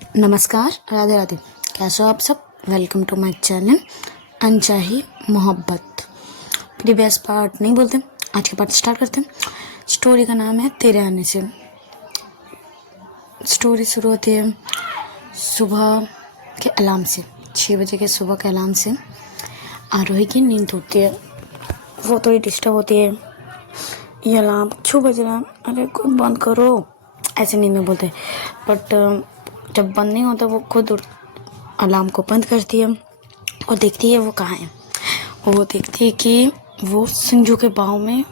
नमस्कार, राधे राधे। कैसे हो आप सब? वेलकम टू माय चैनल अनचाही मोहब्बत। प्रीवियस पार्ट नहीं बोलते, आज के पार्ट स्टार्ट करते हैं। स्टोरी का नाम है तेरे आने से। स्टोरी शुरू होती है सुबह के अलार्म से, 6 बजे के सुबह के अलार्म से। आरोही की नींद टूटती है, वो थोड़ी डिस्टर्ब होती है। ये अलार्म 6 बज रहा है, अरे खुद बंद करो, ऐसे नींद में बोलते हैं। बट जब बंद नहीं होता वो खुद अलार्म को बंद करती है और देखती है वो कहाँ है। वो देखती है कि वो संजू के बाहों में,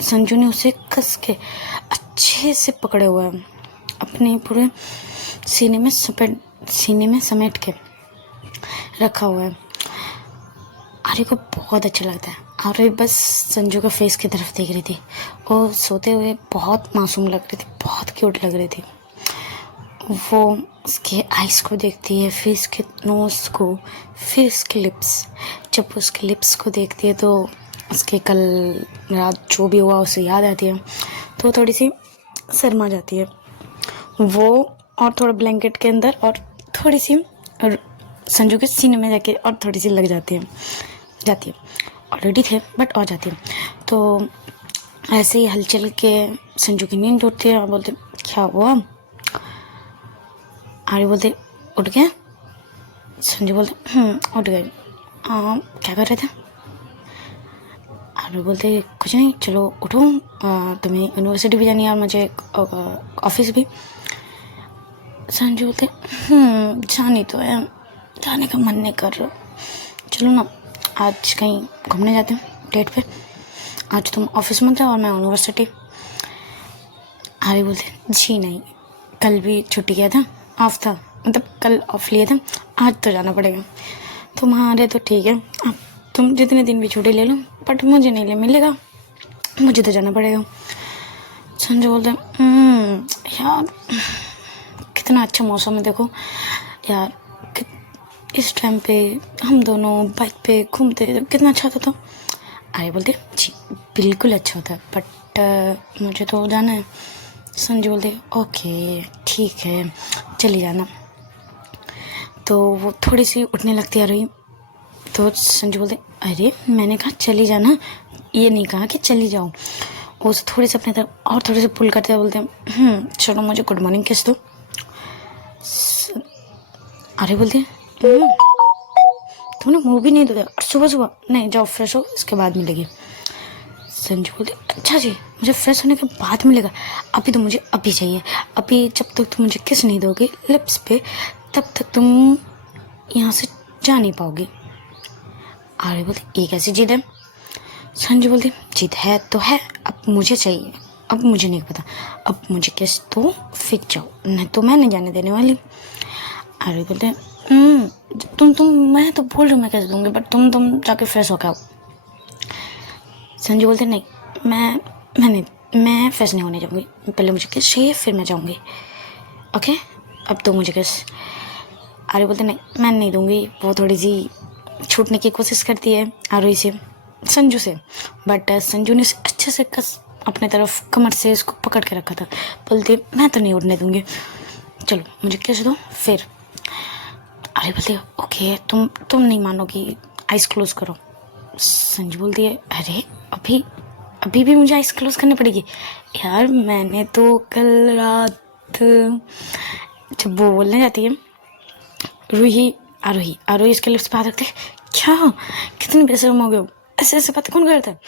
संजू ने उसे कस के अच्छे से पकड़े हुआ है, अपने पूरे सीने में समेट के रखा हुआ है। आर्य को बहुत अच्छा लगता है। आर्य बस संजू के फेस की तरफ देख रही थी और सोते हुए बहुत मासूम लग रही थी, बहुत क्यूट लग रही थी। वो उसके आइज़ को देखती है, फिर उसके नोज़ को, फिर उसके लिप्स। जब उसके लिप्स को देखती है तो उसके कल रात जो भी हुआ उसे याद आती है, तो थोड़ी सी शर्मा जाती है वो, और थोड़ा ब्लैंकेट के अंदर और थोड़ी सी संजू के सीने में जाके और थोड़ी सी लग जाती है। ऑलरेडी थे बट और जाती है। तो ऐसे ही हलचल के संजू की नींद टूटती है और बोलते क्या हुआ? आर्य बोलते उठ गए। संजू बोलते उठ गए। क्या कर रहे थे? आर्य बोलते कुछ नहीं, चलो उठो, तुम्हें यूनिवर्सिटी भी जानी है और मुझे ऑफिस भी। संजू बोलते जानी तो है, जाने का मन नहीं कर रहा, चलो ना आज कहीं घूमने जाते हैं डेट पे। आज तुम ऑफिस मत जाओ और मैं यूनिवर्सिटी। आर्य बोलते जी नहीं, कल भी छुट्टी किया था, ऑफ था, मतलब कल ऑफ लिए थे, आज तो जाना पड़ेगा। तुम्हारे तो ठीक है, अब तुम जितने दिन भी छुट्टी ले लो, बट मुझे नहीं ले मिलेगा, मुझे तो जाना पड़ेगा। संजय बोलते यार कितना अच्छा मौसम है, देखो यार इस टाइम पे हम दोनों बाइक पे घूमते कितना अच्छा होता। तो आर्य बोलते जी बिल्कुल अच्छा होता है, बट मुझे तो जाना है। संजय बोलते ओके ठीक है चली जाना। तो वो थोड़ी सी उठने लगती है रही, तो संजू बोलते अरे मैंने कहा चली जाना, ये नहीं कहा कि चली जाओ। वो थोड़ी सी अपने तरफ और थोड़ी सी पुल करते हैं, बोलते चलो मुझे गुड मॉर्निंग किस दो। अरे बोलते तुमने मुँह भी नहीं धोया और सुबह नहीं, जाओ फ्रेश हो, इसके बाद मिलेगी। संजू बोलते अच्छा जी मुझे फ्रेश होने के बाद मिलेगा, अभी तो मुझे अभी चाहिए, अभी जब तक तुम मुझे किस नहीं दोगे लिप्स पे तब तक तुम यहाँ से जा नहीं पाओगे। आर्य बोलते एक ऐसी जिद है। संजू बोलते जिद है तो है, अब मुझे चाहिए, अब मुझे नहीं पता, अब मुझे किस तो फिर जाओ, नहीं तो मैं नहीं जाने देने वाली। आर्य बोलते तुम मैं तो बोल रही हूँ मैं कैसे दूँगी, बट तुम जाके फ्रेश होकर आओ। संजू बोलते नहीं मैं फ्रेश नहीं होने जाऊँगी, पहले मुझे किस चाहिए फिर मैं जाऊँगी, ओके अब तो मुझे किस। आर्य बोलते नहीं मैं नहीं दूँगी। वो थोड़ी सी छूटने की कोशिश करती है आरोही से, संजू से, बट संजू ने उसे अच्छे से कस अपने तरफ कमर से इसको पकड़ के रखा था। बोलते मैं तो नहीं उड़ने दूँगी, चलो मुझे किस दो फिर। आर्य बोलते ओके तुम नहीं मानोगी, आइज़ क्लोज करो। संजू बोलती है अरे अभी भी मुझे आइज़ क्लोज करनी पड़ेगी यार, मैंने तो कल रात। जब वो बोलने जाती है आरोही इसके लिप्स पे हाथ रखते क्या कितनी बेशर्म हो गए हो, ऐसे ऐसे बात कौन करता है।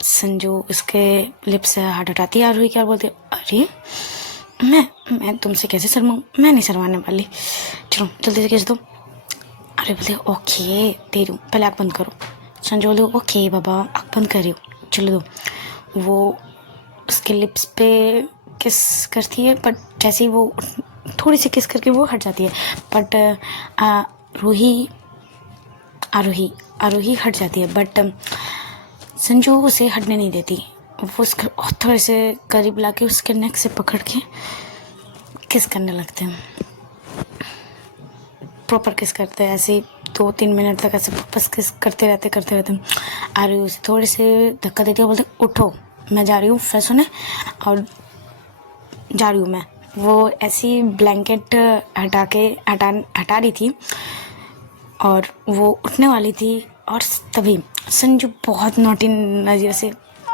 संजू इसके लिप्स से हाथ हटाती है आरोही की और बोलती अरे मैं तुमसे कैसे शर्माऊँ, मैं नहीं शर्माने वाली, चलो जल्दी से किस दो। अरे बोलते ओके दे दूँ, पहले आँख बंद करो। संजू बोलते ओके बाबा आँख बंद कर रही हो, चलो दो। वो उसके लिप्स पे किस करती है, बट जैसे ही वो थोड़ी सी किस करके वो हट जाती है, बट आरोही हट जाती है, बट संजू उसे हटने नहीं देती। वो उसके थोड़े से करीब लाके उसके नेक से पकड़ के किस करने लगते हैं, प्रॉपर किस करते हैं, ऐसे 2-3 मिनट तक ऐसे बस किस करते रहते। आरोही उसे थोड़े से धक्का देती है, बोलते उठो मैं जा रही हूँ फ्रेश होने और जा रही हूँ मैं, वो ऐसी ब्लैंकेट हटा रही थी और वो उठने वाली थी, और तभी संजू बहुत नोटी नज़र से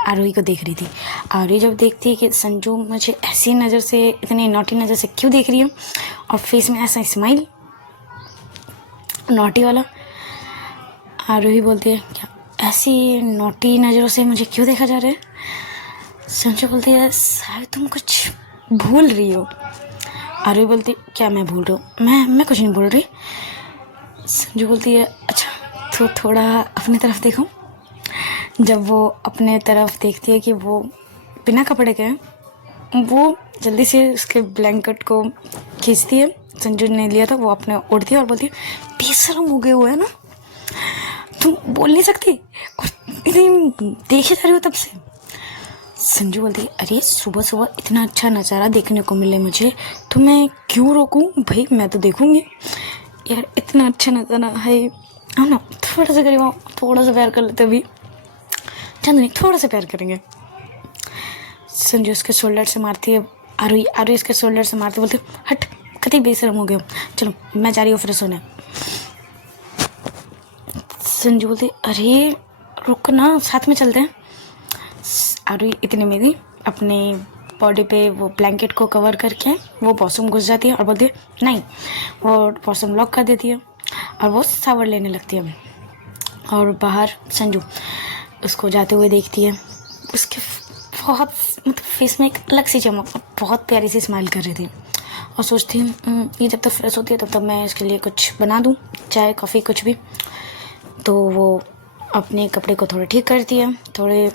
आरोही को देख रही थी। आरोही जब देखती है कि संजू मुझे ऐसी नज़र से, इतनी नोटी नज़र से क्यों देख रही है, और फेस में ऐसा स्माइल नोटी वाला, आरोही बोलती है क्या ऐसी नोटी नज़रों से मुझे क्यों देखा जा रहा है। संजू बोलती है शायद तुम कुछ भूल रही हो। आरोही बोलती क्या मैं भूल रही हूँ, मैं कुछ नहीं भूल रही। संजू बोलती है अच्छा तो थोड़ा अपनी तरफ देखो। जब वो अपने तरफ देखती है कि वो बिना कपड़े के हैं, वो जल्दी से उसके ब्लैंकेट को खींचती है। संजू ने लिया था वो अपने ओढ़ती है और बोलती है बेशर्म हो गए हुए है ना, तुम बोल नहीं सकती और इतनी देखे जा रही हो तब से। संजू बोलती है अरे सुबह सुबह इतना अच्छा नज़ारा देखने को मिले मुझे तो मैं क्यों रोकूं भाई, मैं तो देखूंगी यार, इतना अच्छा नज़ारा है। हम ना थोड़ा सा करीब थोड़ा सा प्यार कर लेते अभी, चांदनी थोड़ा सा प्यार करेंगे। संजू उसके शोल्डर से मारती है, आरोही इसके शोल्डर से मारती बोलती हट कतई बेशरम हो गए हो, चलो मैं जा रही हूँ फ्रेश होने। संजू बोलती अरे रुक ना साथ में चलते हैं। आरोही इतने में भी अपने बॉडी पे वो ब्लैंकेट को कवर करके वो वॉशरूम घुस जाती है और बोलती है नहीं, वो वॉशरूम लॉक कर देती है और वो शावर लेने लगती है। और बाहर संजू उसको जाते हुए देखती है, उसके बहुत मतलब फेस में एक अलग सी चमक, बहुत प्यारी सी स्माइल कर रही थी और सोचती हूँ ये जब तक फ्रेश होती है तब तक मैं इसके लिए कुछ बना दूँ, चाय कॉफ़ी कुछ भी। तो वो अपने कपड़े को थोड़ा ठीक करती है थोड़े,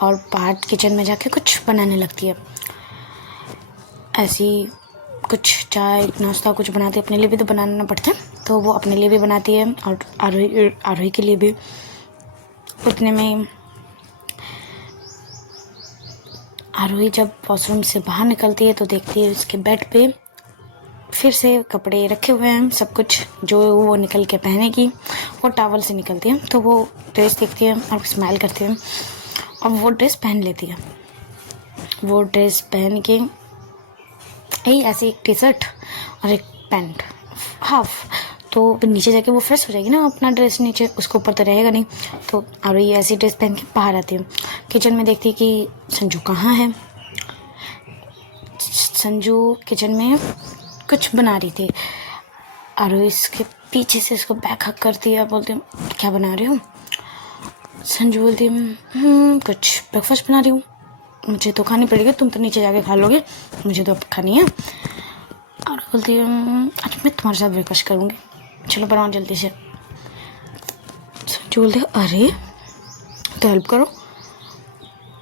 और बाहर किचन में जाके कुछ बनाने लगती है। ऐसी कुछ चाय नाश्ता कुछ बनाती है, अपने लिए भी तो बनाना पड़ता है, तो वो अपने लिए भी बनाती है और आरोही के लिए भी। उतने में आरोही जब वॉशरूम से बाहर निकलती है तो देखती है उसके बेड पे फिर से कपड़े रखे हुए हैं, सब कुछ जो वो निकल के पहनेगी वो टॉवल से निकलती है। तो वो ड्रेस देखती है और स्माइल करती है और वो ड्रेस पहन लेती है। वो ड्रेस पहन के यही ऐसे एक टी शर्ट और एक पैंट हाफ, तो नीचे जाके वो फ्रेश हो जाएगी ना, अपना ड्रेस नीचे उसके ऊपर तो रहेगा नहीं। तो और ये ऐसी ड्रेस पहन के बाहर आती है, किचन में देखती है कि संजू कहाँ है। संजू किचन में कुछ बना रही थी और इसके पीछे से इसको बैक हक करती है, बोलती क्या बना रही हूँ। संजू बोलती कुछ ब्रेकफास्ट बना रही हूँ, मुझे तो खानी पड़ेगी, तुम तो नीचे जाके खा लोगे, मुझे तो खानी है। और बोलती है आज मैं तुम्हारे साथ ब्रेकफास्ट करूँगी, चलो बनाओ जल्दी से। संजू बोलते अरे तो हेल्प करो।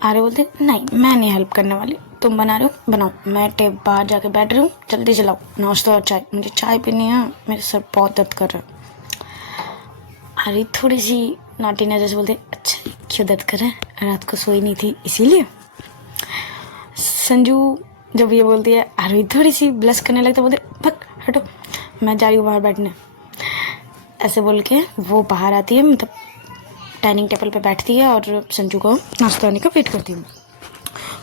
आर्य बोलते नहीं मैं नहीं हेल्प करने वाली, तुम बना रहे हो बनाओ, मैं टेप बाहर जाके बैठ रही हूँ, जल्दी चलाओ नाश्ता और चाय, मुझे चाय पीनी है, मेरे सर बहुत दर्द कर रहा है। आर्य थोड़ी सी नाटी नजर से बोलते अच्छा क्यों दर्द कर रहा है, रात को सोई नहीं थी इसीलिए। संजू जब ये बोलती है आर्य थोड़ी सी ब्लश करने लगता, बोलते भग हटो मैं जा रही हूँ बाहर बैठने। ऐसे बोल के वो बाहर आती है, मतलब डाइनिंग टेबल पे बैठती है और संजू को नाश्ता आने का वेट करती हूँ।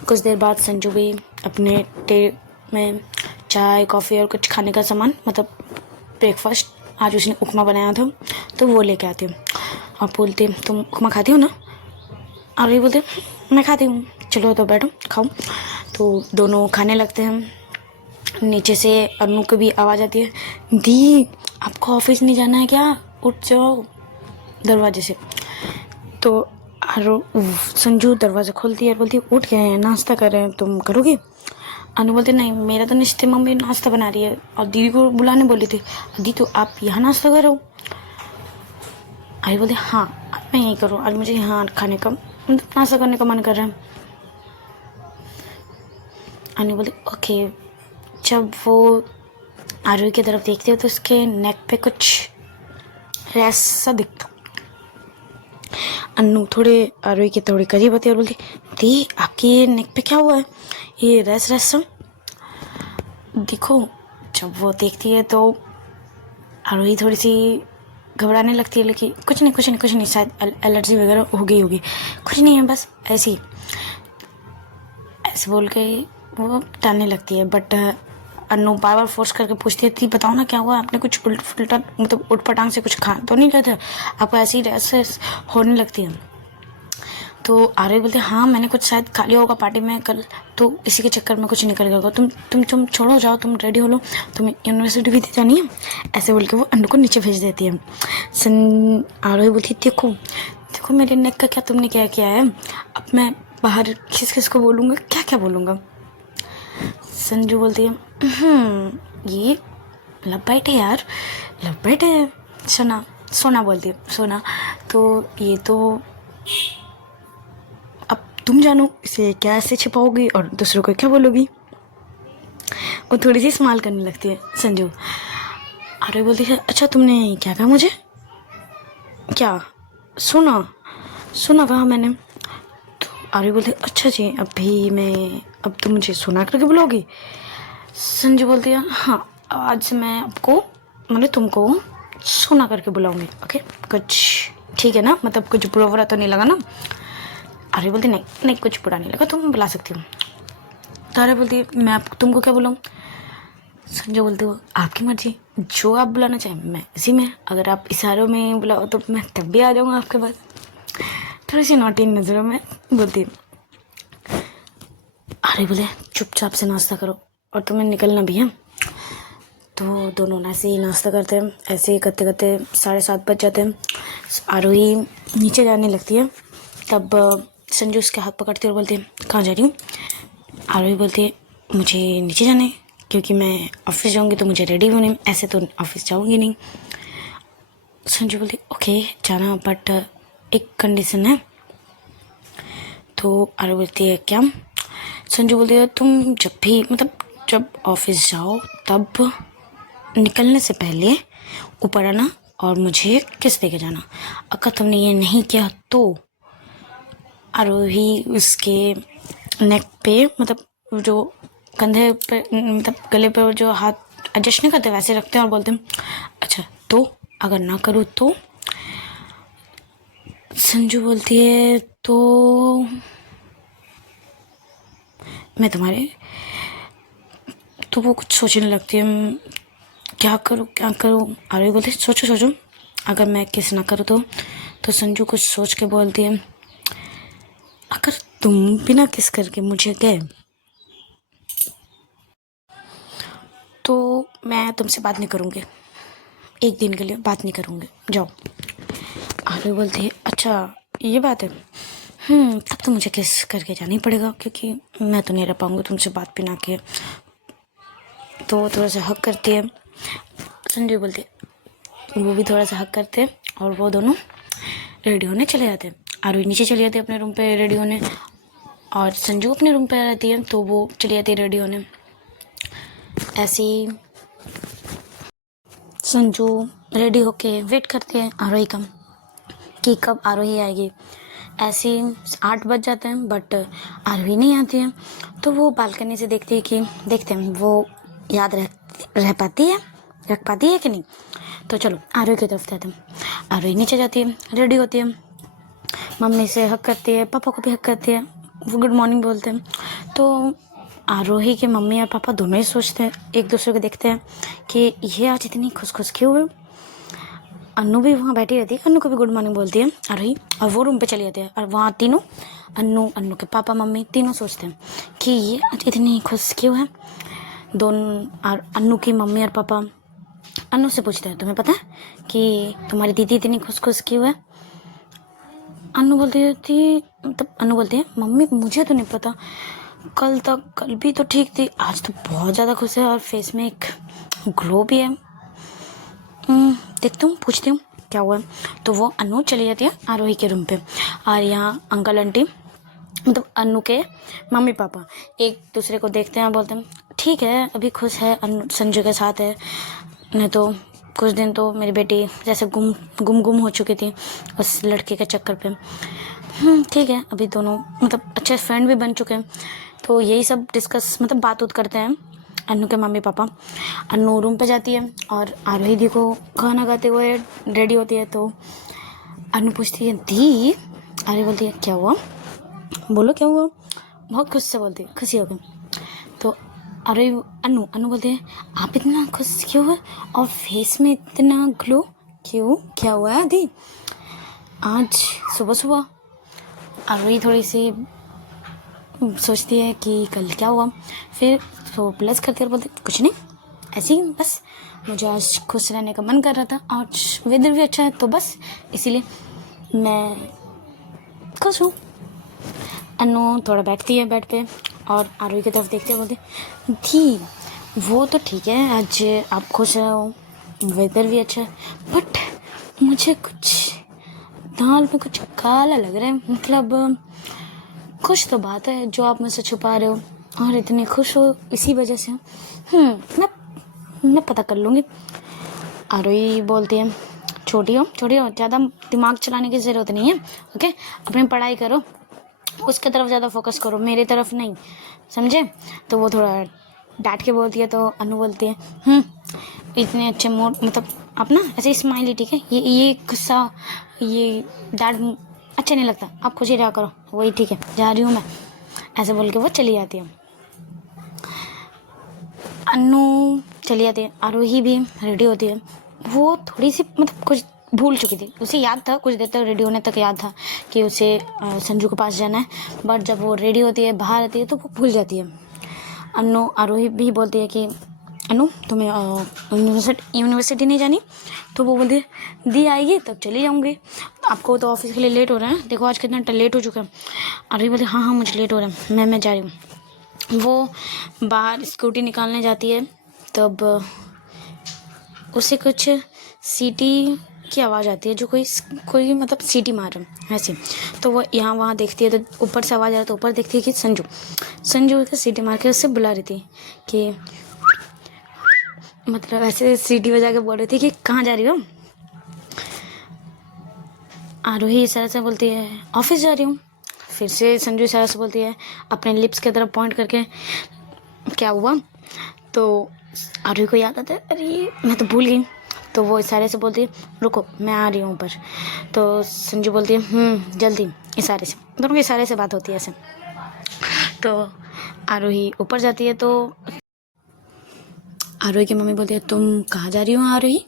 कुछ देर बाद संजू भी अपने टे में चाय कॉफ़ी और कुछ खाने का सामान, मतलब ब्रेकफास्ट, आज उसने उपमा बनाया था तो वो लेके आती हूँ और बोलती तुम उपमा खाती हो ना, और ये बोलते मैं खाती हूँ, चलो तो बैठो खाओ। तो दोनों खाने लगते हैं। नीचे से अनु की भी आवाज़ आती है दी आपको ऑफिस नहीं जाना है क्या, उठ जाओ दरवाजे से। तो संजू दरवाज़ा खोलती है और बोलती है उठ गए हैं नाश्ता कर रहे हैं, तुम करोगे। अनु बोलते नहीं मेरा तो निश्चित मम्मी नाश्ता बना रही है और दीदी को बुलाने बोली थी, दी तो आप यहाँ नाश्ता करो। आई बोलते हाँ मैं यही करूँ, आज मुझे यहाँ खाने का मतलब नाश्ता करने का मन कर रहा है। अनु बोलते ओके। जब वो आरोही की तरफ देखते हो तो उसके नेक पे कुछ रैश सा दिखता। अन्नू थोड़े आरोही के थोड़ी करीब आती है और बोलती दी आपकी नेक पे क्या हुआ है, ये रैश रैश सा देखो। जब वो देखती है तो आरोही थोड़ी सी घबराने लगती है, लेकिन कुछ नहीं शायद एलर्जी वगैरह हो गई होगी, कुछ नहीं है बस ऐसे बोल के वो टालने लगती है। But Anu bar bar force करके पूछती है कि बताओ ना क्या हुआ, आपने कुछ उल्टा फुल्टा मतलब उठपटांग से कुछ खा तो नहीं रहे थे, आपको ऐसे होने लगती है। तो आर्य बोलते हाँ मैंने कुछ शायद खा लिया होगा पार्टी में कल, तो इसी के चक्कर में कुछ निकल गया होगा। तुम छोड़ो, जाओ तुम रेडी हो लो, तुम्हें यूनिवर्सिटी भी जानी है, ऐसे बोल के वो अनु को नीचे भेज देती है। आर्य बोलती देखो देखो मेरे नेक का क्या तुमने क्या किया है, अब मैं बाहर किस किस को बोलूँगा, क्या क्या बोलूँगा। संजू बोलती है ये लव बाइट है यार, लव बाइट है। सोना बोलती है सोना, तो ये तो अब तुम जानो इसे कैसे छिपाओगी और दूसरों को क्या बोलोगी। वो थोड़ी सी स्माइल करने लगती है संजू। अरे बोलती है अच्छा तुमने क्या कहा मुझे, क्या सुना कहा मैंने। तो आर्य बोलती अच्छा जी अब तुम मुझे सुना करके बुलाओगी। संजू बोलती है हाँ आज से मैं आपको मैंने तुमको सुना करके बुलाऊंगी, ओके कुछ ठीक है ना, मतलब कुछ बुरा बुरा तो नहीं लगा ना। आर्य बोलती नहीं कुछ बुरा नहीं लगा, तुम बुला सकती हो। तो आर्य बोलती है मैं तुमको क्या बुलाऊँ। संजय बोलते हो आपकी मर्जी, जो आप बुलाना चाहें मैं इसी में, अगर आप इशारों में बुलाओ तो मैं तब भी आ जाऊँगा आपके पास। थोड़ी सी नॉटी नज़रों में बोलती है। अरे बोले चुपचाप से नाश्ता करो और तुम्हें निकलना भी है। तो दोनों ऐसे ही नाश्ता करते हैं, ऐसे ही करते करते 7:30 बज जाते हैं। आरोही नीचे जाने लगती है, तब संजू उसके हाथ पकड़ती है और बोलती है कहाँ जा रही हूँ। आरोही बोलती है मुझे नीचे जाना है क्योंकि मैं ऑफिस जाऊँगी तो मुझे रेडी होने, ऐसे तो ऑफिस जाऊँगी नहीं। संजू बोलती ओके जाना, बट एक कंडीशन है। तो आरोही बोलती है क्या। संजू बोलती है तुम जब ऑफिस जाओ तब निकलने से पहले ऊपर आना और मुझे किस देके जाना, अगर तुमने ये नहीं किया तो। आरोही उसके नेक पे मतलब जो कंधे पे मतलब गले पे जो हाथ एडजस्ट नहीं करते वैसे रखते हैं और बोलते हैं अच्छा तो अगर ना करूँ तो। संजू बोलती है तो मैं तुम्हारे, तो वो कुछ सोचने लगती है क्या करूँ। आरोही बोलती है सोचो अगर मैं किस ना करूँ तो संजू कुछ सोच के बोलती है अगर तुम बिना किस करके मुझे गए तो मैं तुमसे बात नहीं करूँगी, एक दिन के लिए बात नहीं करूँगी, जाओ। आरोही बोलती है अच्छा ये बात है, तब तो मुझे किस करके जाना ही पड़ेगा क्योंकि मैं तो नहीं रह पाऊँगी तुमसे बात भी ना किए। तो थोड़ा सा हक करती है। संजय बोलती है वो भी थोड़ा सा हक करते हैं और वो दोनों रेडी होने चले जाते हैं। आरोही नीचे चली जाती है अपने रूम पे रेडी होने और संजू अपने रूम पे रहती है, तो वो चली जाती है रेडी होने। ऐसे ही संजू रेडी होके वेट करते हैं आरोही का कि कब आरोही आएगी। ऐसे 8 बज जाते हैं बट आरोही नहीं आती है, तो वो बालकनी से देखते हैं वो याद रख पाती है कि नहीं। तो चलो आरोही की तरफ जाते हैं। आरोही नीचे जाती है रेडी होती है, मम्मी से हक करती है, पापा को भी हक करती है, वो गुड मॉर्निंग बोलते हैं। तो आरोही के मम्मी और पापा दोनों ही सोचते हैं, एक दूसरे को देखते हैं कि ये आज इतनी खुश क्यों हुई। अन्नू भी वहाँ बैठी रहती है, अन्नू को भी गुड मॉर्निंग बोलती है आरोही और वो रूम पे चली जाती है। और वहाँ तीनों अन्नू के पापा मम्मी तीनों सोचते हैं कि ये आज इतनी खुश क्यों है। दोनों और अन्नू की मम्मी और पापा अन्नू से पूछते हैं तुम्हें पता है कि तुम्हारी दीदी इतनी खुश क्यों है। अन्नू बोलती है मम्मी मुझे तो नहीं पता, कल भी तो ठीक थी, आज तो बहुत ज़्यादा खुश है और फेस में एक ग्लो भी है। देखती हूँ पूछती हूँ क्या हुआ। तो वो अन्नू चली जाती है आरोही के रूम पे और यहाँ अंकल आंटी मतलब अन्नू के मम्मी पापा एक दूसरे को देखते हैं, बोलते हैं ठीक है अभी खुश है संजू के साथ है, नहीं तो कुछ दिन तो मेरी बेटी जैसे गुम हो चुकी थी उस लड़के के चक्कर पे। ठीक है अभी दोनों मतलब अच्छे फ्रेंड भी बन चुके हैं। तो यही सब डिस्कस मतलब बात करते हैं अन्नू के मम्मी पापा। अन्नू रूम पे जाती है और आरोही दी को खाना खाते हुए रेडी होती है। तो अन्नू पूछती है दी, आरोही बोलती है क्या हुआ, बोलो क्या हुआ, बहुत खुश से बोलती है, खुशी हो गई। अरे अनु अनु बोलते हैं आप इतना खुश क्यों हो और फेस में इतना ग्लो क्यों, क्या हुआ है आदि आज सुबह सुबह। अरुई थोड़ी सी सोचती है कि कल क्या हुआ, फिर तो प्लस करते और बोलते कुछ नहीं, ऐसे ही बस मुझे आज खुश रहने का मन कर रहा था, आज वेदर भी अच्छा है तो बस इसीलिए मैं खुश हूँ। अनु थोड़ा बैठती है बेड पे और आरुई की तरफ देखते हुए बोलते दी वो तो ठीक है आज आप खुश रहो, वेदर भी अच्छा है, बट मुझे कुछ दाल में कुछ काला लग रहा है, मतलब खुश तो बात है जो आप मुझसे छुपा रहे हो और इतने खुश हो इसी वजह से। मैं पता कर लूँगी। आरुई बोलती है छोटी हो ज़्यादा दिमाग चलाने की ज़रूरत नहीं है, ओके अपनी पढ़ाई करो, उसके तरफ ज़्यादा फोकस करो, मेरी तरफ नहीं, समझे। तो वो थोड़ा डांट के बोलती है तो अनु बोलती है इतने अच्छे मूड, मतलब आप ना ऐसे स्माइली, ठीक है, ये गुस्सा ये डांट अच्छा नहीं लगता, आप खुश ही रहा करो, वही ठीक है, जा रही हूँ मैं, ऐसे बोल के वो चली जाती है। अनु चली जाती है, आरोही भी रेडी होती है। वो थोड़ी सी मतलब कुछ भूल चुकी थी, उसे याद था कुछ देर तक रेडी होने तक याद था कि उसे संजू के पास जाना है, बट जब वो रेडी होती है बाहर आती है तो वो भूल जाती है। अनु आरोही भी बोलती है कि अनु तुम्हें यूनिवर्सिटी नहीं जानी, तो वो बोलती है दी आएगी तब चली जाऊँगी, आपको तो ऑफिस के लिए लेट हो रहा है, देखो आज कितना लेट हो चुका है। आरोही बोलती हाँ मुझे लेट हो रहा है, मैं जा रही हूँ। वो बाहर स्कूटी निकालने जाती है तब उसे कुछ सीटी की आवाज़ आती है, जो कोई मतलब सीटी मार रहा है ऐसे, तो वो यहाँ वहाँ देखती है तो ऊपर से आवाज़ आ रहा है, तो ऊपर देखती है कि संजू का सीटी मार के उससे बुला रही थी कि मतलब ऐसे सीटी बजा के बोल रही थी कि कहाँ जा रही हो। आरोही इशारे से बोलती है ऑफिस जा रही हूँ। फिर से संजू इशारे से बोलती है अपने लिप्स की तरफ पॉइंट करके क्या हुआ, तो आरोही को याद आता है अरे मैं तो भूल गई, तो वो इशारे से बोलती है रुको मैं आ रही हूँ ऊपर, तो संजू बोलती है जल्दी, इशारे से, दोनों के इशारे से बात होती है ऐसे। तो आरोही ऊपर जाती है तो आरोही की मम्मी बोलती है तुम कहाँ जा रही हो आरोही।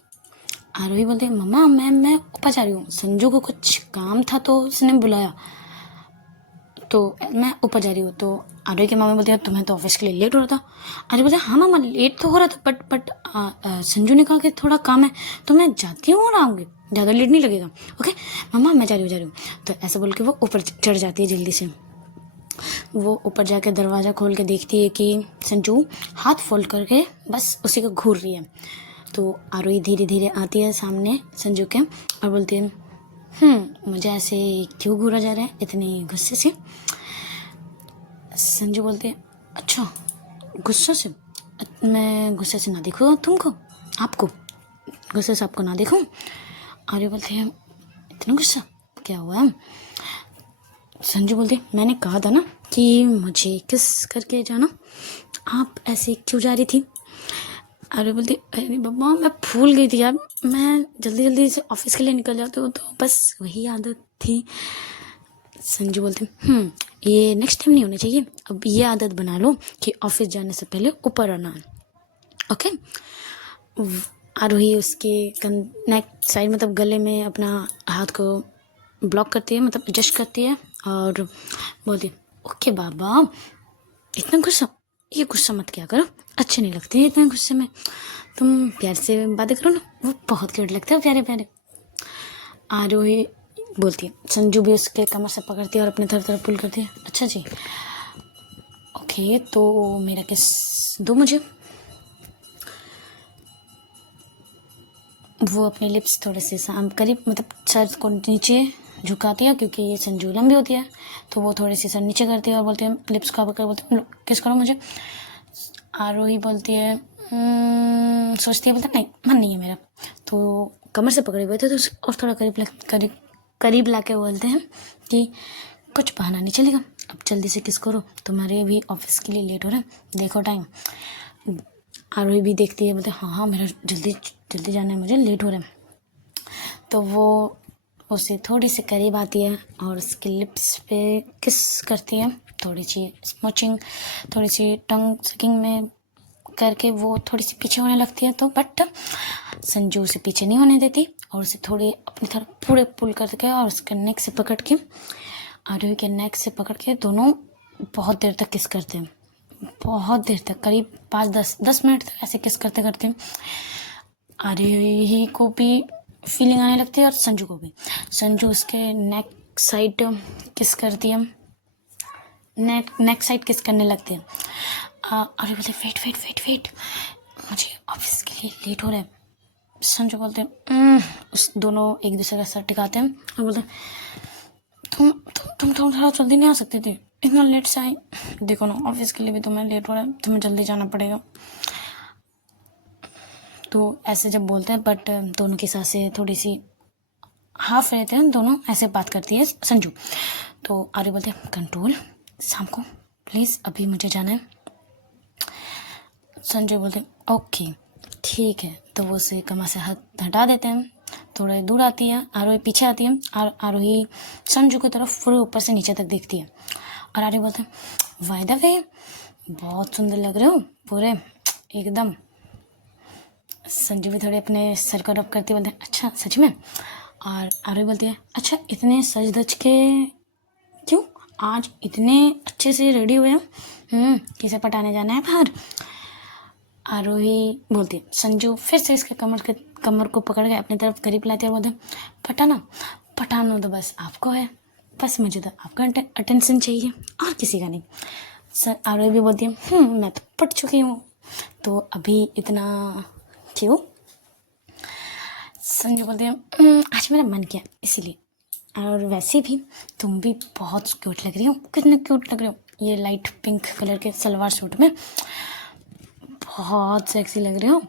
आरोही बोलती है मम्मा मैं ऊपर जा रही हूँ, संजू को कुछ काम था तो उसने बुलाया तो मैं ऊपर जा रही हूँ। तो आरोही की मम्मी बोलती है तुम्हें तो ऑफिस के लिए लेट हो रहा था। आरोही बोलते हाँ मामा लेट तो हो रहा था बट संजू ने कहा कि थोड़ा काम है तो मैं जाती हूँ और आऊँगी, ज़्यादा लेट नहीं लगेगा, ओके मम्मा मैं जा रही हूँ। तो ऐसा बोल के वो ऊपर चढ़ जाती है जल्दी से। वो ऊपर जाकर दरवाज़ा खोल के देखती है कि संजू हाथ फोल्ड करके बस उसी को घूर रही है। तो आरोही धीरे धीरे आती है सामने संजू के और बोलती है मुझे ऐसे क्यों घूरा जा रहा है इतने गुस्से से। संजू बोलते हैं अच्छा गुस्से से, मैं गुस्से से ना देखूँ तुमको, आपको गुस्से से आपको ना देखूँ। आर्य बोलते हैं इतना गुस्सा क्या हुआ है। संजू बोलते मैंने कहा था ना कि मुझे किस करके जाना, आप ऐसे क्यों जा रही थी। अरे बोलती अरे बाबा मैं भूल गई थी यार, मैं जल्दी से ऑफिस के लिए निकल जाती हूँ तो बस वही आदत थी। संजू बोलते ये नेक्स्ट टाइम नहीं होना चाहिए, अब ये आदत बना लो कि ऑफिस जाने से पहले ऊपर आना, ओके। आरोही उसके नेक साइड मतलब गले में अपना हाथ को ब्लॉक करती है, मतलब एडजस्ट करती है और बोलती ओके बाबा इतना गुस्सा, ये गुस्सा मत क्या करो, अच्छे नहीं लगते इतने गुस्से में, तुम प्यार से बातें करो ना, वो बहुत क्यूट लगता है प्यारे प्यारे। आरोही बोलती है, संजू भी उसके कमर से पकड़ती है और अपने तरफ पुल करती है। अच्छा जी ओके तो मेरा किस दो मुझे। वो अपने लिप्स थोड़े से करीब मतलब सर को नीचे झुकाती है क्योंकि ये संजू लंबी होती है, तो वो थोड़ी सी सर नीचे करती है और बोलती है लिप्स का पकड़ बोलते हैं किस करो मुझे। आरोही बोलती है सोचती है बोलते नहीं मन नहीं है मेरा, तो कमर से पकड़े हुए थे तो और थोड़ा करीब ला के बोलते हैं कि कुछ बहाना नहीं चलेगा, अब जल्दी से किस करो, तुम्हारे भी ऑफिस के लिए लेट हो रहा है, देखो टाइम। आरोही भी देखती है बोलते हाँ मेरा जल्दी जाना है, मुझे लेट हो रहा है। तो वो उसे थोड़ी सी करीब आती है और उसके लिप्स पे किस करती है, थोड़ी सी स्मोचिंग, थोड़ी सी टंग सकिंग में करके वो थोड़ी सी पीछे होने लगती है, तो बट संजू उसे पीछे नहीं होने देती और उसे थोड़ी अपनी तरफ पूरे पुल करके और उसके नेक से पकड़ के, आरोही के नेक से पकड़ के दोनों बहुत देर तक किस करते हैं, बहुत देर तक, करीब 5-10 मिनट तक ऐसे किस करते करते आरोही को भी फीलिंग आने लगती है और संजू को भी। संजू उसके नेक साइड किस करती है, नेक साइड किस करने लगते हैं। आरोही बोलते वेट, मुझे ऑफिस के लिए लेट हो रहा है। संजू बोलते हैं उस दोनों एक दूसरे का सर टिकाते हैं और बोलते हैं तुम थोड़ा जल्दी नहीं आ सकते थे, इतना लेट से आई, देखो ना ऑफिस के लिए भी तुम्हें लेट हो रहा है, तुम्हें जल्दी जाना पड़ेगा। तो ऐसे जब बोलते हैं, बट दोनों की सांसें थोड़ी सी हाफ रहते हैं, दोनों ऐसे बात करती है संजू। तो आर्य बोलते हैं कंट्रोल, शाम को प्लीज़, अभी मुझे जाना है। संजय बोलते हैं ओके ठीक है। तो वो उसे कमर से हाथ हटा देते हैं, थोड़ा दूर आती है, आरोही पीछे आती है, आरोही संजू की तरफ पूरे ऊपर से नीचे तक देखती है और आर्य बोलते हैं बाय द वे बहुत सुंदर लग रहे हो पूरे एकदम। संजू भी थोड़े अपने सर को रब करती बोलते हैं अच्छा सच में। और आरोही बोलती है अच्छा इतने सज धज के क्यों, आज इतने अच्छे से रेडी हुए हैं, किसे पटाने जाना है बाहर। आरोही बोलती है, संजू फिर से इसके कमर को पकड़ के अपनी तरफ करीब लाती है और बोलते हैं पटाना तो बस आपको है, बस मुझे तो आपका अटेंशन चाहिए और किसी का नहीं। सर आरोही भी बोलती है मैं तो पट चुकी हूँ, तो अभी इतना क्यों। संजू बोलती है आज मेरा मन किया इसलिए, और वैसे भी तुम भी बहुत क्यूट लग रही हो, कितने क्यूट लग रहे हो ये लाइट पिंक कलर के सलवार सूट में, बहुत सेक्सी लग रहे हो।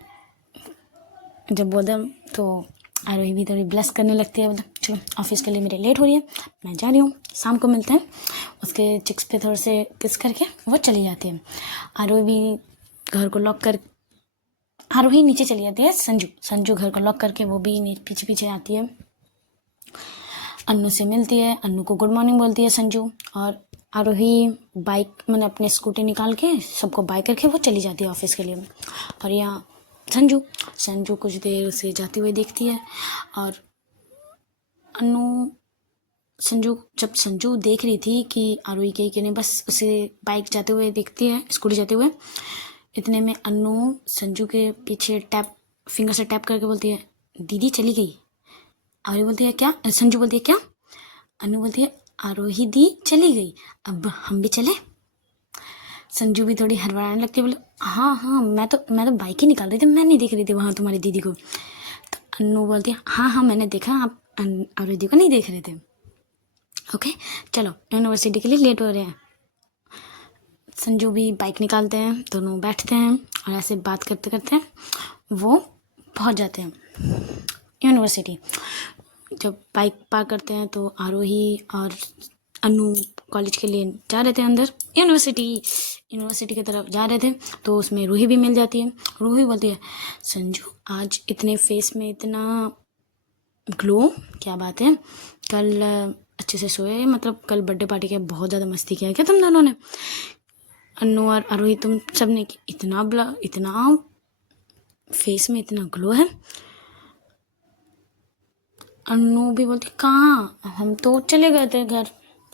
जब बोलते तो आरोही भी थोड़ी ब्लश करने लगती है, बोलते चलो ऑफिस के लिए मेरे लेट हो रही है, मैं जा रही हूँ, शाम को मिलते हैं। उसके चिक्स पे थोड़े से किस करके वो चली जाती है। आरोही भी घर को लॉक कर, आरोही नीचे चली जाती है, संजू घर को लॉक करके वो भी पीछे आती है, अन्नू से मिलती है, अन्नू को गुड मॉर्निंग बोलती है संजू। और आरोही बाइक मैंने अपने स्कूटी निकाल के सबको बाय करके वो चली जाती है ऑफिस के लिए। और यहाँ संजू कुछ देर उसे जाते हुए देखती है और अन्नू जब संजू देख रही थी कि आरोही के नहीं, बस उसे बाइक जाते हुए देखती है, स्कूटी जाते हुए, इतने में अन्नू संजू के पीछे फिंगर से टैप करके बोलती है दीदी चली गई। आरोही बोलती है क्या, संजू बोलती है क्या, अन्नू बोलती है आरोही दी चली गई, अब हम भी चले। संजू भी थोड़ी हड़बड़ाने लगती है, बोले हाँ मैं तो बाइक ही निकाल रही थी, मैं नहीं देख रही थी वहाँ तुम्हारी दीदी को। तो अन्नू बोलती है हाँ मैंने देखा, आप आरोही दी को नहीं देख रहे थे। ओके चलो यूनिवर्सिटी के लिए लेट हो रहे हैं। संजू भी बाइक निकालते हैं, दोनों बैठते हैं और ऐसे बात करते करते वो पहुँच जाते हैं यूनिवर्सिटी। जब बाइक पार्क करते हैं तो आरोही और अन्नू कॉलेज के लिए जा रहे थे, अंदर यूनिवर्सिटी की तरफ जा रहे थे, तो उसमें रूही भी मिल जाती है। रूही बोलती है संजू आज इतने फेस में इतना ग्लो, क्या बात है, कल अच्छे से सोए, मतलब कल बर्थडे पार्टी के बहुत ज़्यादा मस्ती किया क्या तुम दोनों ने। अन्नू और आरोही तुम सब ने इतना फेस में इतना ग्लो है। अन्नू भी बोलती कहाँ, हम तो चले गए थे घर,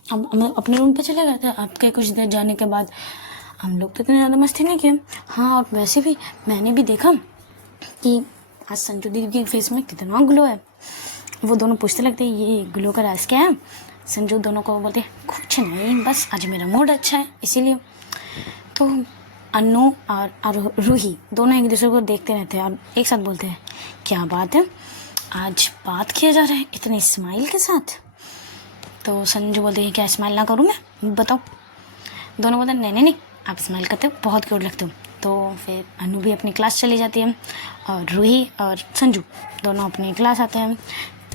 हम अपने रूम पे चले गए थे, आपके कुछ देर जाने के बाद हम लोग तो इतने ज़्यादा मस्ती नहीं किए। हाँ और वैसे भी मैंने भी देखा कि आज संजू दीदी के फेस में कितना ग्लो है। वो दोनों पूछते लगते ये ग्लो का राज क्या है। संजू दोनों को बोलते कुछ नहीं, बस आज मेरा मूड अच्छा है इसीलिए। तो अन्नू और रूही दोनों एक दूसरे को देखते रहते हैं और एक साथ बोलते हैं क्या बात है, आज बात किया जा रहा है इतने स्माइल के साथ। तो संजू बोलते हैं क्या स्माइल ना करूँ मैं, बताओ। दोनों बोलते हैं नहीं आप स्माइल करते हो, बहुत क्यूट लगते हो। तो फिर अनु भी अपनी क्लास चली जाती है और रूही और संजू दोनों अपनी क्लास आते हैं,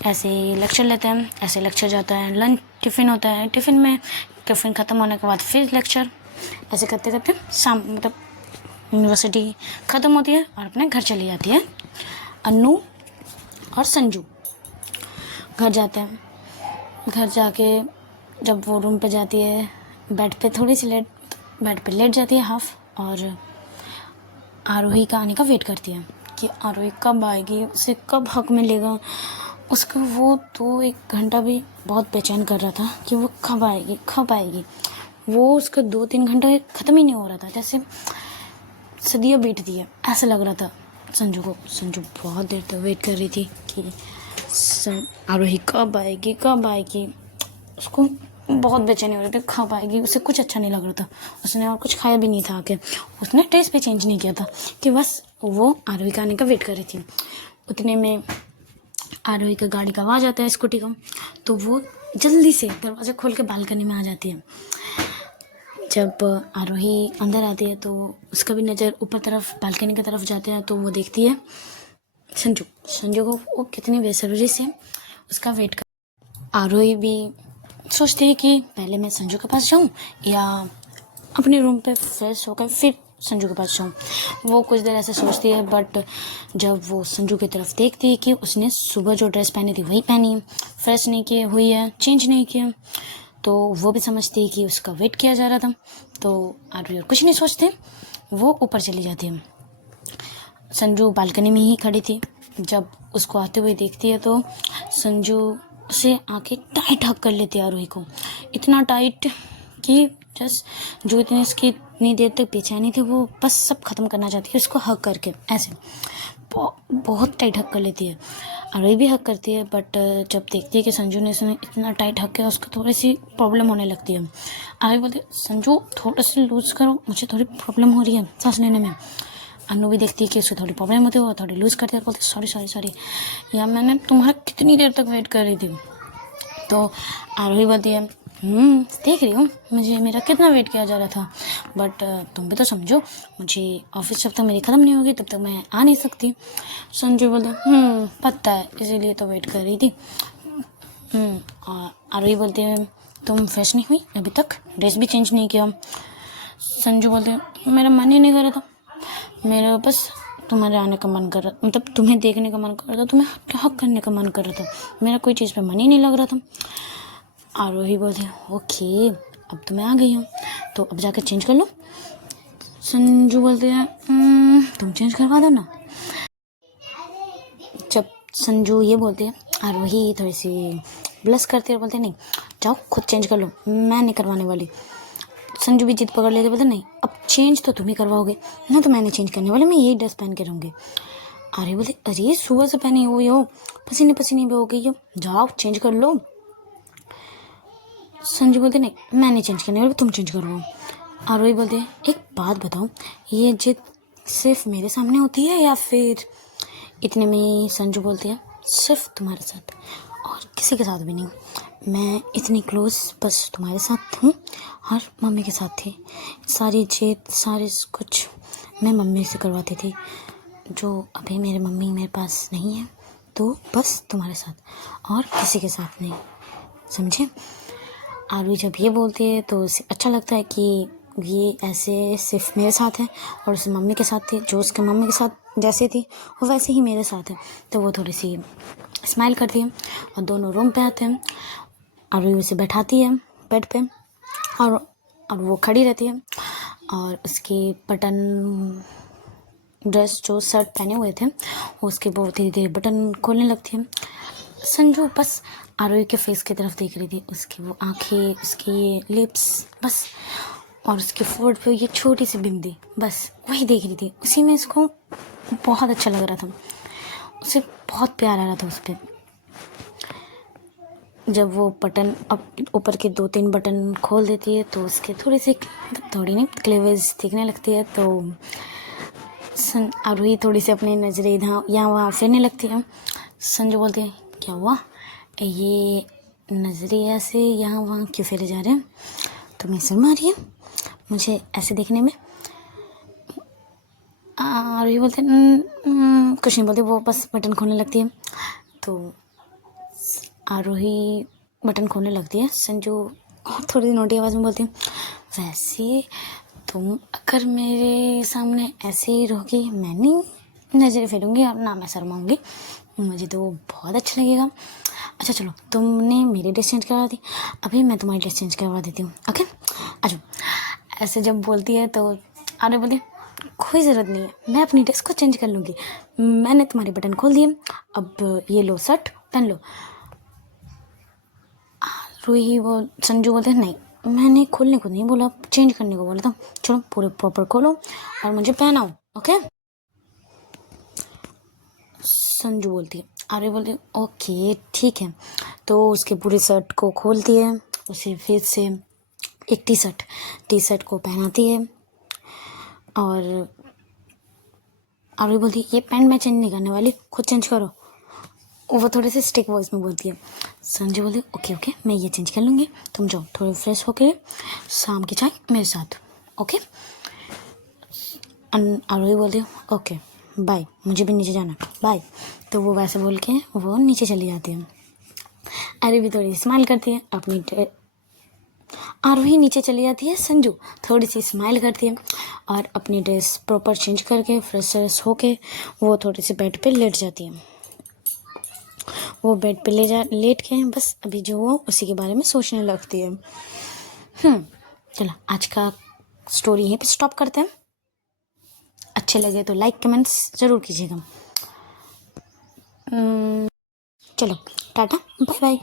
ऐसे लेक्चर लेते हैं, ऐसे लेक्चर जाता है, लंच टिफ़िन होता है, टिफ़िन ख़त्म होने के बाद फिर लेक्चर, ऐसे करते करते शाम मतलब यूनिवर्सिटी ख़त्म होती है और अपने घर चली जाती है। अन्नू और संजू घर जाते हैं, घर जाके जब वो रूम पे जाती है, बेड पे लेट जाती है हाफ, और आरोही का आने का वेट करती है कि आरोही कब आएगी, उसे कब हक मिलेगा। उसको वो तो 1 घंटा भी बहुत बेचैन कर रहा था कि वो कब आएगी कब आएगी। वो उसका 2-3 घंटा ख़त्म ही नहीं हो रहा था, जैसे सदियाँ बीत दी है ऐसा लग रहा था संजू को। संजू बहुत देर तक वेट कर रही थी कि आरोही कब आएगी कब आएगी। उसको बहुत बेचैनी हो रही थी कब आएगी। उसे कुछ अच्छा नहीं लग रहा था। उसने और कुछ खाया भी नहीं था आके। उसने टेस्ट भी चेंज नहीं किया था कि बस वो आरोही का आने का वेट कर रही थी। उतने में आरोही का गाड़ी का आवाज़ आता है, स्कूटी का, तो वो जल्दी से दरवाज़ा खोल के बालकनी में आ जाती है। जब आरोही अंदर आती है तो उसका भी नज़र ऊपर तरफ बालकनी की तरफ जाते हैं, तो वो देखती है संजू को। वो कितनी बेसब्री से उसका वेट कर। आरोही भी सोचती है कि पहले मैं संजू के पास जाऊं या अपने रूम पे फ्रेश होकर फिर संजू के पास जाऊं। वो कुछ देर ऐसे सोचती है, बट जब वो संजू की तरफ देखती है कि उसने सुबह जो ड्रेस पहनी थी वही पहनी, फ्रेश नहीं की हुई है, चेंज नहीं किया, तो वो भी समझती है कि उसका वेट किया जा रहा था। तो आरोही और कुछ नहीं सोचते, वो ऊपर चली जाती है। संजू बालकनी में ही खड़ी थी। जब उसको आते हुए देखती है तो संजू उसे आके टाइट हक कर लेती है आरोही को। इतना टाइट कि जस्ट जो इतनी देर तक बेचैनी थी वो बस सब ख़त्म करना चाहती है उसको हक करके। ऐसे बहुत टाइट हक कर लेती है। आरोही भी हक करती है, बट जब देखती है कि संजू ने इसमें इतना टाइट हक किया उसको थोड़ी सी प्रॉब्लम होने लगती है। आरोही बोलती है संजू थोड़ा सा लूज़ करो, मुझे थोड़ी प्रॉब्लम हो रही है सांस लेने में। अनु भी देखती है कि उसको थोड़ी प्रॉब्लम होती है, वो थोड़ी लूज़ करती है, बोलती सॉरी यार मैंने तुम्हारा कितनी देर तक वेट कर रही थी। तो आरोही बोलती है देख रही हूँ मुझे मेरा कितना वेट किया जा रहा था, बट तुम भी तो समझो मुझे ऑफिस जब तक मेरी ख़त्म नहीं होगी तब तक मैं आ नहीं सकती। संजू बोलते पता है इसीलिए तो वेट कर रही थी। और आरोही बोलती है तुम फ्रेश नहीं हुई अभी तक, ड्रेस भी चेंज नहीं किया। संजू बोलते हैं मेरा मन ही नहीं कर रहा था, मेरा बस तुम्हारे आने का मन कर रहा, मतलब तुम्हें देखने का मन कर रहा था, तुम्हें हक करने का मन कर रहा था, मेरा कोई चीज़ पे मन ही नहीं लग रहा था। आरोही बोलती ओके अब तो मैं आ गई हूँ तो अब जाकर चेंज कर लो। संजू बोलते हैं तुम चेंज करवा दो ना। जब संजू ये बोलते हैं आरोही थोड़ी सी ब्लश करती है और बोलते नहीं जाओ खुद चेंज कर लो, मैं नहीं करवाने वाली। संजू भी जिद पकड़ लेते, बोलते नहीं अब चेंज तो तुम ही करवाओगे ना, तो मैंने चेंज करने वाली, मैं यही ड्रेस पहन के रहूँगी। अरे बोलते अरे सुबह से पहनी हुई हो, पसीने पसीने भी हो गई हो, जाओ चेंज कर लो। संजू बोलते नहीं मैं नहीं चेंज करने वाली, तुम चेंज करवाओ। आरोही बोलते एक बात बताओ ये जिद सिर्फ मेरे सामने होती है या फिर। इतने में संजू बोलते हैं सिर्फ तुम्हारे साथ और किसी के साथ भी नहीं, मैं इतनी क्लोज बस तुम्हारे साथ हूँ और मम्मी के साथ थी। सारी जिद सारे कुछ मैं मम्मी से करवाती थी, जो अभी मेरे मम्मी मेरे पास नहीं है तो बस तुम्हारे साथ और किसी के साथ नहीं, समझे। आरू जब ये बोलती है तो उसे अच्छा लगता है कि ये ऐसे सिर्फ मेरे साथ है और उसे मम्मी के साथ थी, जो उसके मम्मी के साथ जैसे थी वो वैसे ही मेरे साथ है। तो वो थोड़ी सी स्माइल करती है और दोनों रूम पे आते हैं। आरू उसे बैठाती है बेड पे और वो खड़ी रहती है और उसके बटन ड्रेस जो शर्ट पहने हुए थे उसके बहुत धीरे धीरे बटन खोलने लगती है। संजू बस आरोही के फेस की तरफ देख रही थी, उसकी वो आंखें, उसकी ये लिप्स बस, और उसके फोर्ड पे ये छोटी सी बिंदी, बस वही देख रही थी। उसी में इसको बहुत अच्छा लग रहा था, उसे बहुत प्यार आ रहा था उस पर। जब वो बटन अब ऊपर के 2-3 बटन खोल देती है तो उसके थोड़ी सी थोड़ी नहीं क्लेवेज दिखने लगती है। तो आरोही थोड़ी सी अपनी नज़रें इधर यहाँ वहाँ फेरने लगती है। संजू बोलते हैं क्या हुआ, ये नज़रें ऐसे यहाँ वहाँ क्यों फेरे जा रहे हैं, तुम्हें शर्म आ रही है मुझे ऐसे देखने में। आरोही बोलते कुछ नहीं बोलते, वो बस बटन खोलने लगती है। तो आरोही बटन खोलने लगती है, संजू थोड़ी नोटी आवाज़ में बोलती है वैसे तुम अगर मेरे सामने ऐसे ही रहोगी मैं नहीं नज़रें फेरूँगी और ना मैं शर्माऊँगी, मुझे तो बहुत अच्छा लगेगा। अच्छा चलो तुमने मेरी ड्रेस चेंज करवा दी, अभी मैं तुम्हारी ड्रेस चेंज करवा देती हूँ, ओके आ जाओ। ऐसे जब बोलती है तो आरोही बोलती कोई ज़रूरत नहीं है, मैं अपनी ड्रेस को चेंज कर लूँगी। मैंने तुम्हारे बटन खोल दिए, अब ये लो शर्ट पहन लो। रूही वो संजू बोलते हैं नहीं, मैंने खोलने को नहीं बोला, चेंज करने को बोला था। चलो पूरे प्रॉपर खोलो और मुझे पहनाओ, ओके। संजू बोलती है, अरे बोलती है ओके ठीक है। तो उसके पूरे शर्ट को खोलती है, उसे फिर से एक टी शर्ट को पहनाती है और आरवी बोलती है ये पैंट मैं चेंज नहीं करने वाली, खुद चेंज करो। वो थोड़े से स्टिक वॉइस में बोलती है। संजू बोलती है ओके ओके मैं ये चेंज कर लूँगी, तुम जाओ थोड़े फ्रेश होके शाम की चाय मेरे साथ, ओके। आरवी बोलती है ओके बाय, मुझे भी नीचे जाना, बाय। तो वो वैसे बोल के वो नीचे चली जाती है। आरवी भी थोड़ी स्माइल करती है अपनी आरोही नीचे चली जाती है। संजू थोड़ी सी स्माइल करती है और अपनी ड्रेस प्रॉपर चेंज करके फ्रेश व्रेश होके वो थोड़ी सी बेड पे लेट जाती है। वो बेड पे लेट के बस अभी जो वो उसी के बारे में सोचने लगती है। चलो आज का स्टोरी यहीं पे स्टॉप करते हैं। अच्छे लगे तो लाइक कमेंट्स ज़रूर कीजिएगा। चलो टाटा बाय बाय।